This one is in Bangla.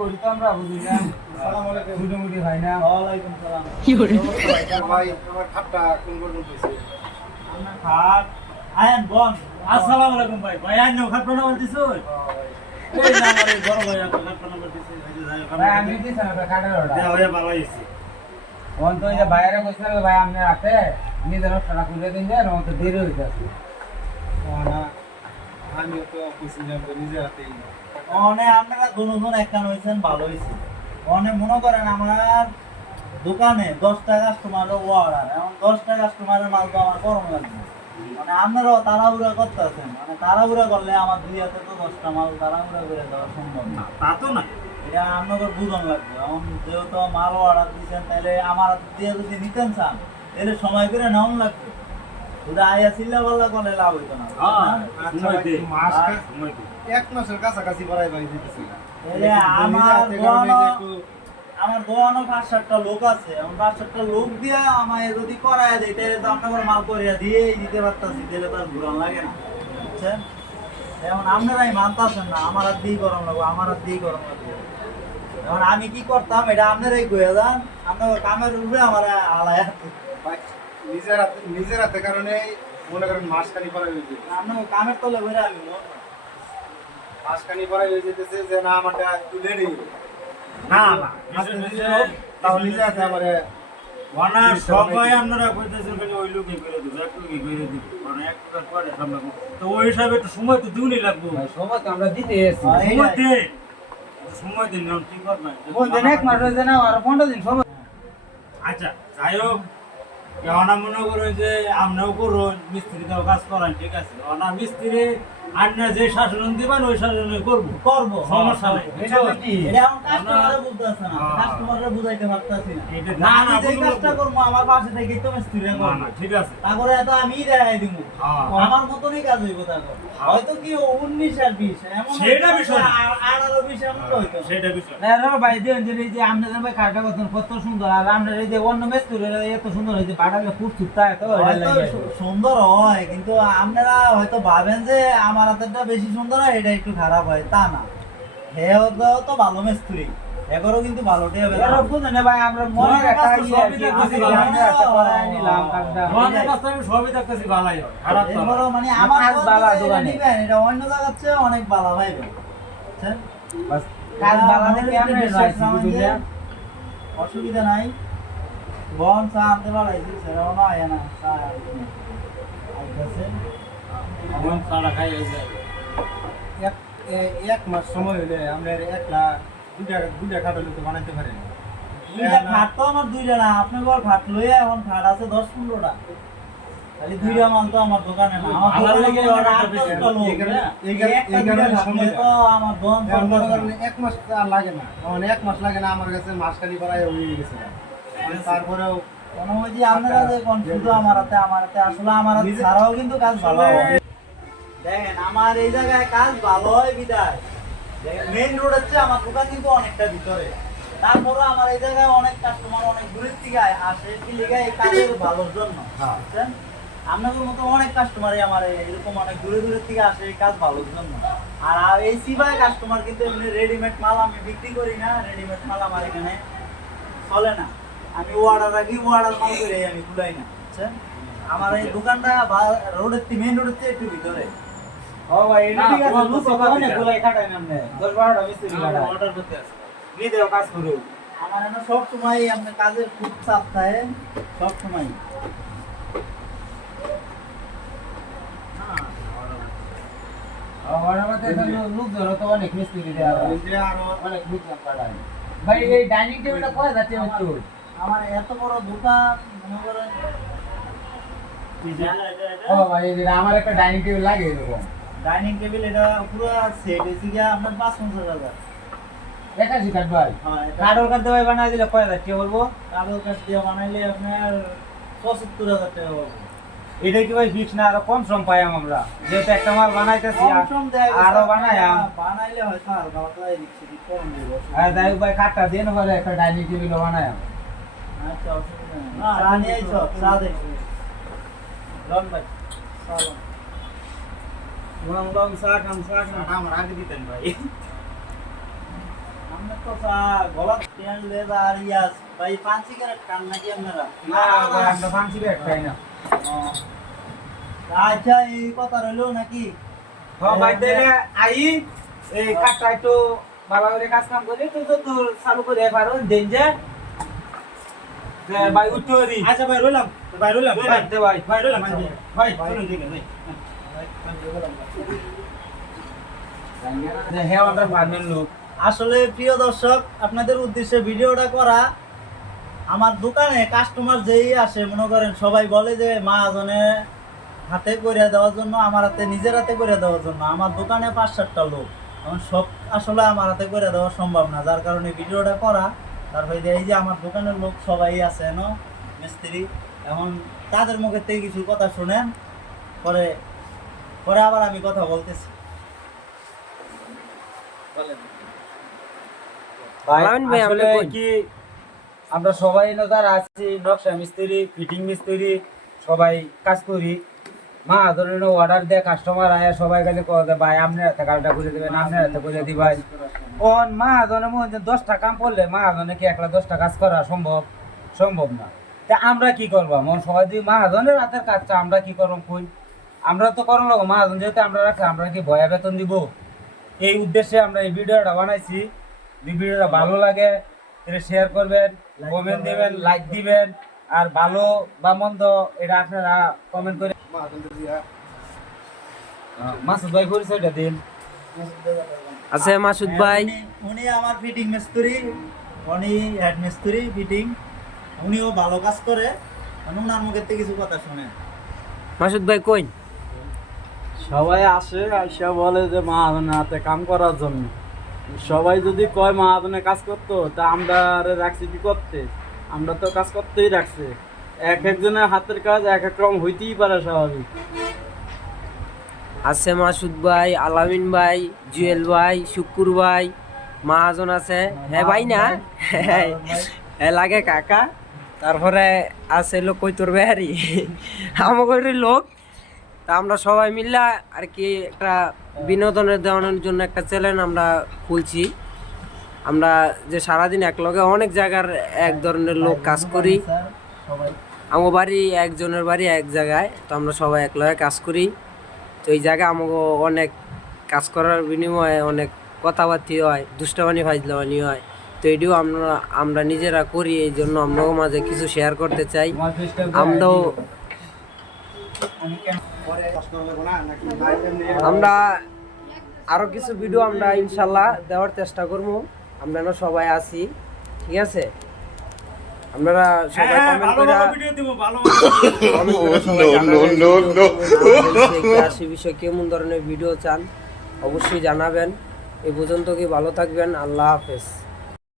করি তো আমরা বুঝি না। আসসালামু আলাইকুম মুটি ভাই না। ওয়ালাইকুম সালাম। কি করে ভাই আমার খাটটা কোন পর্যন্ত হইছে? আমরা খাট আয়ান বন। আসসালামু আলাইকুম ভাই। ভাই আইন খাট নাম্বার দিছো? এই না আমার এই বড় ভাই আপনার খাট নাম্বার দিছে। এই যে যাই ভাই আমি দিছি না খাটের অর্ডার। দেয়া হয়ে ভালো হইছে। কোন তো এই যে বাইরে কইছিল ভাই আপনি রাতে নিজের টাকা খুলে দিন যায় না তো দেরি হইতাছে। না আমি তো কইছিলাম যে নিজে হাতেই অনে আপনারা দুজন একখান হইছেন ভালো হইছে। অনে মনে করেন আমার দোকানে 10টা কাস্টমারের অর্ডার। এখন 10টা কাস্টমারের মাল তো আমার গরম লাগবে। মানে আপনারাও তাড়াহুড়া করতেছেন। মানে তাড়াহুড়া করলে আমার দুই হাতে তো 10টা মাল তাড়াহুড়া করে দেওয়া সম্ভব না। তা তো না এটা আপনাদের বুঝন লাগবে। এখন যেহেতু মাল অর্ডার দিচ্ছেন তাহলে আমার হাত দিয়ে যদি নিতেন চান তাহলে সময় করে নেওয়ান লাগবে। ওটা আয়া চিল্লা পাল্লা করলে লাভ হইতো না। সময় দে মাস সময় দে এক মাসের কাছাকাছি বাড়াই বাড়াই দিতেছি তাহলে আমার দোয়ানো 5-7টা লোক আছে। এখন 5-7টা লোক দিয়া আমায় যদি করায় দেয় তাহলে তো আপনার মাল করিয়া দিয়েই দিতে পারতাছি। তাহলে তো আর ঘুরান লাগে না, বুঝছেন? এখন আপনারাই মানতাছেন না আমার হাত দিয়েই গরম লাগবে, আমার হাত দিয়েই গরম লাগবে। এখন আমি কি করতাম এটা আপনারাই কইয়া যান। আপনার কামের উপরে আমার আলায় ভাই নিজের হাতে কারণে মনে করেন মাসখানি পরে হয়ে যেতেছে আপনার কামের তলে বেড়ে আমি মাসখানি পরে হয়ে যেতেছে যে না আমারটা একটু লেটই না না আজকে দিলে হোক তাও নিজে হাতে আমার ওনা সবাই আপনারা কইতেছেন খালি ওই লোকই করে দিব, এক লোকই করে দিব। মানে এক টাকা পরে আমরা তো ওই হিসাবে একটু সময় তো দিউনি লাগবে। ভাই সময় তো আমরা দিতে এসেছি। সময় দে, সময় দিন না ঠিক করবেন। কোন দিন এক মাস হইছে না আর 15 দিন সময়। আচ্ছা যাই হোক, এখন মনে করো যে আমরাও করুন মিস্ত্রিটাও কাজ করেন, ঠিক আছে? অনা মিস্ত্রি আন্না যে শাসন দিবেন ওই শাসনে করবো, সমস্যা নাই। এটা তো কি? এটা এখন কাস্টমারে বুঝতেছে না, কাস্টমারে বুঝাইতে পারতাছি না। এটা না আমি যে কাজটা করবো আমার পাশে থেকে তো মিস্ত্রিরা করবে। ঠিক আছে তারপরে এত আমি দেখাই দিব, হ্যাঁ। আমার মতনই কাজ হইব। তারপর হয়তো কি 19 আর 20 এমন সেটা বিষয় না। 18-20 এমন হইতো না। সেটা বিষয় না রে ভাই দেন যে এই যে আপনাদের ভাই কাটা কত সুন্দর আর আপনার এই যে অন্য মেস্তুরে এত সুন্দর হইছে বাড়ালে খুব সুতা তো হয়তো সুন্দর হয়, কিন্তু আপনারা হয়তো ভাবেন যে আমার হাতেরটা বেশি সুন্দর হয়, এটা একটু খারাপ হয়। তা না, হেও তো ভালো মিস্ত্রি, এগরও কিন্তু ভালোটাই হবে। এরা বুঝেন ভাই আমরা মনের একটা ইয়ে আছে আমরা একটা করাই নিলাম কাজটা। আমাদের কাছে আমি সবই দেখতেছি ভালোই হয় খারাপ তো না। এরপরও মানে আমার কাজ বালা দোকানে। নিবেন, এটা অন্য জায়গার চেয়ে অনেক ভালো ভাইবেন, বুঝছেন? বাস কাজ বালা দেখে আমরা রাইছি বুঝলেন। অসুবিধা নাই। বন চা আনতে পারাইছি, সেটাও না আয় না চা আইতেছে। মন সারা খাই হয়ে যায় এক মাস সময় হইলে আমরা একলা দুইটা খাটালে তো বানাইতে পারি না দুইটা খাট তো আমার দুইটা না, আপনি বল খাট লইয়া এখন খাট আছে 10-15টা। খালি দুইটা মাল তো আমার দোকানে না, আমার আলাদা দোকানে লাগে গিয়ে অর্ডার 8-10টা করতে লোক। এই কারণে- এই একটা কারণে দুইটা খাট সময় লইয়া তো আমার দোকান মনে চলতেছে করেন না। এক মাস আর লাগে না মানে এক মাস লাগে না আমার কাছে মাসখানি বাড়াই হয়ে গেছে মানে তারপরেও কোনো ওই যে আপনারা যে কোন শুধু আমার হাতে আসলে আমার হাতে ছাড়াও কিন্তু কাজ ভালো হয়। দেখেন আমার এই জায়গায় কাজ ভালো হয় বিদায়। দেখেন মেইন রোড হচ্ছে আমার দোকান কিন্তু অনেকটা ভিতরে, তারপরে আমার এই জায়গায় অনেক কাস্টমার অনেক দূরের থেকে আসে কি লিগা এই কাজের ভালোর জন্য, বুঝছেন? আপনাদের মতো অনেক কাস্টমারই আমার এরকম অনেক দূরে দূরের থেকে আসে এই কাজ ভালোর জন্য। আর এই সিবাই কাস্টমার কিন্তু এমনি রেডিমেড মাল আমি বিক্রি করি না, রেডিমেড মাল আমার এখানে চলে না। আমি অর্ডার রাখি, অর্ডার মাল করে আমি তুলাই না, বুঝছেন? আমার এই দোকানটা রোডের মেইন রোডের চেয়ে একটু ভিতরে। ও ভাই এটা না, ঠিক আছে তোমার লুক তো কথা কথা না গুলাই কাটাই না আমরা 10-12টা মিস্ত্রি কাটাই অর্ডার করতে আছে নি দেও কাজ করো। আমার এখানে সব সময় আপনার কাজের খুব চাপ থাকে, সব সময়। আর আমাদের এখানে লুক ধরো তো অনেক মিস্ত্রি দেয়া হয় নিজে আরো অনেক লুক কাটাই। ভাই এই ডাইনিং টেবিলটা কয় যাচ্ছে একটু আমার এত বড় দোকান মনে করেন। ও ভাই এই যে আমার একটা ডাইনিং টেবিল লাগে এরকম ডাইনিং টেবিল এটা পুরো সেট এসে গিয়ে আপনার 55,000। 81 কাট ভাই হ্যাঁ, এটা কার্ডর কাট দেওয়াই বানাই দিলে কয় যাচ্ছে বলবো কাগজ কাঠ দিয়ে বানাইলে আপনার 75,000 টাকা পাবো। এটা কি ভাই ফিক্স না আরো কম সম পাই আমরা যেহেতু একটা মাল বানাইতেছি কম দেয়া গেছে, আরো বানায়াম বানাইলে হয়তো আর গাওয়াটা দিচ্ছি কম দিব। আর দাই ভাই কাটটা দেন বলে একটা ডাইনিং টেবিল বানায়াম আচ্ছা অসুবিধা নেই। চা নিয়ে আইছো, চা দেখি। লন ভাই, চা লন। লং লং চা খাম আমার আগে দিতেন ভাই আমরা তো গলা টেন লেজার ইয়াস ভাই পান সিগারেট খান নাকি আপনারা? না ভাই আমরা ফান্সি ব্যাট খাই না। ও, আচ্ছা এই কথা রইলো নাকি? হ্যাঁ ভাই তাহলে আই এই কাটটা একটু ভালো করে কাজ কাম করি তো দূর চালু করে পারো দেন যে ভাই উঠরি। আচ্ছা ভাই রইলাম ভাই দে ভাই ভাই রইলাম ভাই চলো দিকে ভাই হ্যাঁ আমরা বানের লোক। আসলে প্রিয় দর্শক আপনাদের উদ্দেশ্যে ভিডিওটা করা, আমার দোকানে কাস্টমার যেই আসে মনে করেন সবাই বলে যে মহাজনে হাতে করে দেওয়ার জন্য, আমার হাতে নিজের হাতে করে দেওয়ার জন্য। আমার দোকানে 5-7টা লোক, এখন সব আসলে আমার হাতে করে দেওয়া সম্ভব না, যার কারণে ভিডিওটা করা। তারপরে এই যে আমার দোকানের লোক সবাই আছে মিস্ত্রি, এখন তাদের মুখের থেকে কিছু কথা শুনেন, পরে পরে আবার আমি কথা বলতেছি। ভাই আলামিন ভাই, আসলে আপনি কই? কি আমরা সবাই নজর আছি, নকশা মিস্ত্রি, ফিটিং মিস্ত্রি সবাই কাজ করি। মা ধরেন অর্ডার দেয় কাস্টমার আয়া সবাই কাছে কথা ভাই আপনার হাতে কাজটা করে দেবেন, আপনার হাতে করে দিবেন। কোন মা ধরে মনে 10টা কাম করলে মা ধরে কি একলা 10টা কাজ করা সম্ভব না। তা আমরা কি করবো মন সবাই যদি মহাজনের রাতের কাজটা আমরা কি করবো কই? আমরা তো করো লোক মহাজন যেহেতু আমরা রাখছি, আমরা কি ভয়া বেতন দিব? এই উদ্দেশ্যে আমরা এই ভিডিওটা বানাইছি। যদি ভিডিওটা ভালো লাগে তাহলে শেয়ার করবেন, কমেন্ট দিবেন, লাইক দিবেন, আর ভালো বা মন্দ এটা আপনারা কমেন্ট করে। মাসুদ ভাই পরিচয়টা দিন। আছে মাসুদ ভাই। উনি আমার ফিটিং মিস্ত্রি, উনি হেড মিস্ত্রি ফিটিং, উনিও ভালো কাজ করে। ওনার মুখের থেকে কিছু কথা শুনেন। মাসুদ ভাই কই? সবাই আসে আইসা বলে যে মহাজনের হাতে কাম করার জন্য। সবাই যদি কয় মহাজনে কাজ করতো তা আমরা রাখছি কি করতে? আমরা তো কাজ করতেই রাখছি। এক একজনের হাতের কাজ এক এক রকম হইতেই পারে, স্বাভাবিক। আছে মাসুদ ভাই, আলামিন ভাই, জুয়েল ভাই, শুক্কুর ভাই, মহাজন আছে। হ্যাঁ ভাই না হ্যাঁ লাগে কাকা। তারপরে আছে লোক কই তোর বেহারি আমাদের লোক। তা আমরা সবাই মিলে আর কি একটা বিনোদনের দেওয়ানোর জন্য একটা চ্যানেল আমরা খুলছি। আমরা যে সারাদিন এক লগে অনেক জায়গার এক ধরনের লোক কাজ করি। আমার বাড়ি একজনের বাড়ি এক জায়গায়, তো আমরা সবাই এক লগে কাজ করি। তো এই জায়গায় আমাকে অনেক কাজ করার বিনিময়ে অনেক কথাবার্তি হয়, দুষ্টাবানি ফাইজলাবানি হয়। তো এটিও আমরা নিজেরা করি, এই জন্য আমরাও মাঝে কিছু শেয়ার করতে চাই। আমরাও আমরা আরো কিছু ভিডিও আমরা ইনশাল্লাহ দেওয়ার চেষ্টা করবো। আমরা সবাই আছি, ঠিক আছে? আপনারা সবাই কমেন্ট করে আশি বিষয় কেমন ধরনের ভিডিও চান অবশ্যই জানাবেন। এই পর্যন্ত কি ভালো থাকবেন। আল্লাহ হাফেজ।